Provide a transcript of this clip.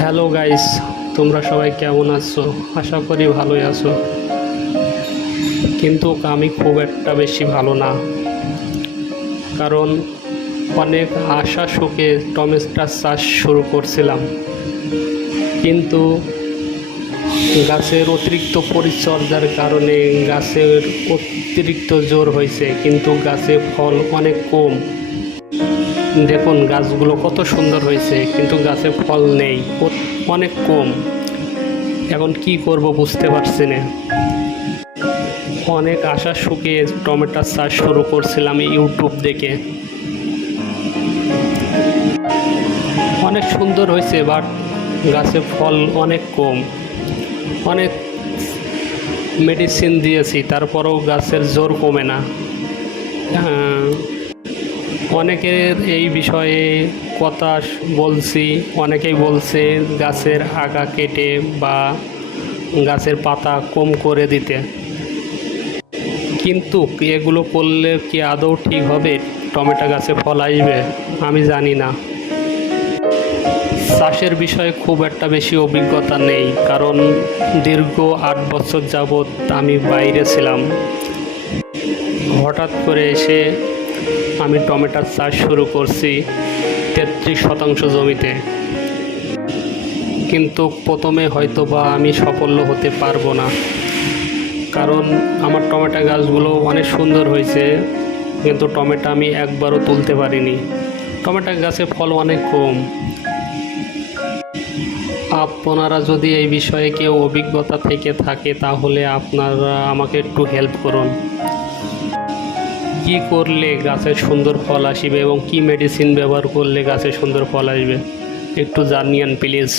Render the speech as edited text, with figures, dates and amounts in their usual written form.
Hello guys, তোমরা সবাই কেমন আছো? আশা করি ভালোই আছো। কিন্তু আমি খুব একটা বেশি ভালো না, কারণ অনেক আশা শোকে টমেটোর চাষ শুরু করছিলাম, কিন্তু গাছের অতিরিক্ত পরিচর্যার কারণে গাছের অতিরিক্ত জোর হয়েছে, কিন্তু গাছে ফল অনেক কম। দেখুন গাছগুলো কত সুন্দর হয়েছে, কিন্তু গাছে ফল নেই, অনেক কম। এখন কি করব বুঝতে পারছি না। অনেক আশা শুকিয়ে টমেটোর চাষ শুরু করছিলাম ইউটিউব দেখে, অনেক সুন্দর হয়েছে, বাট গাছে ফল অনেক কম। অনেক মেডিসিন দিয়েছি, তারপরেও গাছের জোর কমে না। অনেকের এই বিষয়ে কথা বলছি, অনেকেই বলছে গাছের আগা কেটে বা গাছের পাতা কম করে দিতে, কিন্তু এগুলো করলে কি আদৌ ঠিক হবে? টমেটো গাছে ফল আসবে? আমি জানি না। চাষের বিষয়ে খুব একটা বেশি অভিজ্ঞতা নেই, কারণ দীর্ঘ 8 বছর যাবৎ আমি বাইরে ছিলাম। হঠাৎ করে এসে আমি টমেটোর চাষ শুরু করছি 33% জমিতে, কিন্তু প্রথমে হয়তো বা আমি সফল হতে পারবো না, কারণ আমার টমেটো গাছগুলো অনেক সুন্দর হয়েছে, কিন্তু টমেটো আমি একবারও তুলতে পারিনি। টমেটো গাছে ফল অনেক কম। আপনারা যদি এই বিষয়ে কেউ অভিজ্ঞতা থেকে থাকে, তাহলে আপনারা আমাকে একটু হেল্প করুন। কি করলে গাছের সুন্দর ফল আসবে এবং কি মেডিসিন ব্যবহার করলে গাছের সুন্দর ফল আসবে, একটু জানিয়েন প্লিজ।